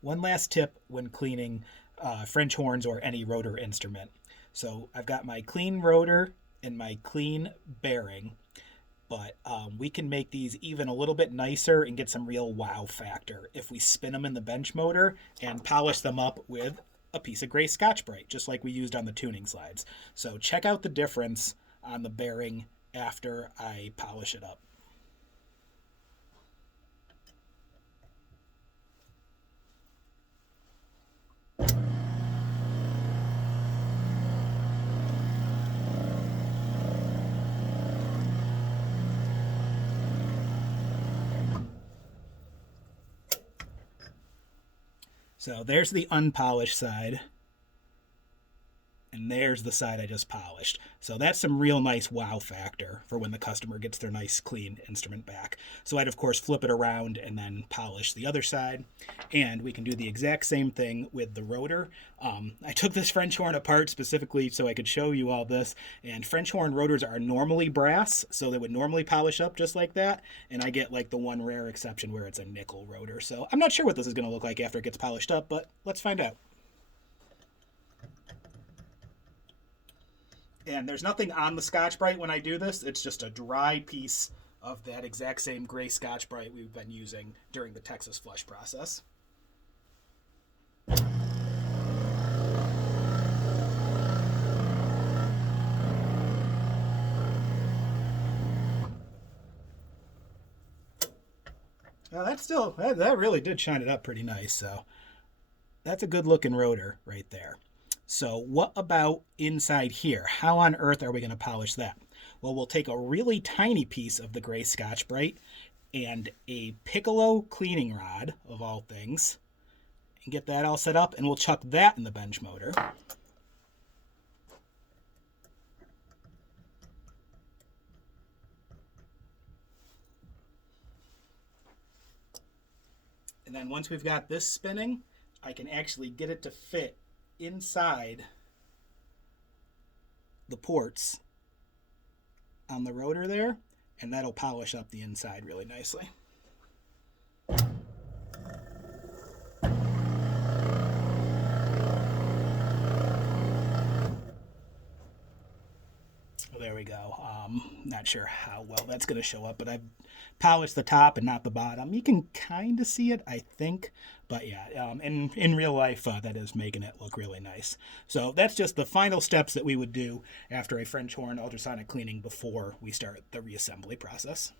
One last tip when cleaning French horns or any rotor instrument. So I've got my clean rotor and my clean bearing, but we can make these even a little bit nicer and get some real wow factor if we spin them in the bench motor and polish them up with a piece of gray Scotch Brite, just like we used on the tuning slides. So check out the difference on the bearing after I polish it up. So there's the unpolished side, and there's the side I just polished. So that's some real nice wow factor for when the customer gets their nice clean instrument back. So I'd of course flip it around and then polish the other side. And we can do the exact same thing with the rotor. I took this French horn apart specifically so I could show you all this. And French horn rotors are normally brass, so they would normally polish up just like that. And I get like the one rare exception where it's a nickel rotor. So I'm not sure what this is going to look like after it gets polished up, but let's find out. And there's nothing on the Scotch Brite when I do this. It's just a dry piece of that exact same gray Scotch Brite we've been using during the Texas flush process. Now that really did shine it up pretty nice. So that's a good looking rotor right there. So what about inside here? How on earth are we going to polish that? Well, we'll take a really tiny piece of the gray Scotch Brite and a piccolo cleaning rod, of all things, and get that all set up, and we'll chuck that in the bench motor. And then once we've got this spinning, I can actually get it to fit inside the ports on the rotor there, and that'll polish up the inside really nicely. There we go. Not sure how well that's going to show up, but I've polished the top and not the bottom. You can kind of see it, I think. But yeah, in real life, that is making it look really nice. So that's just the final steps that we would do after a French horn ultrasonic cleaning before we start the reassembly process.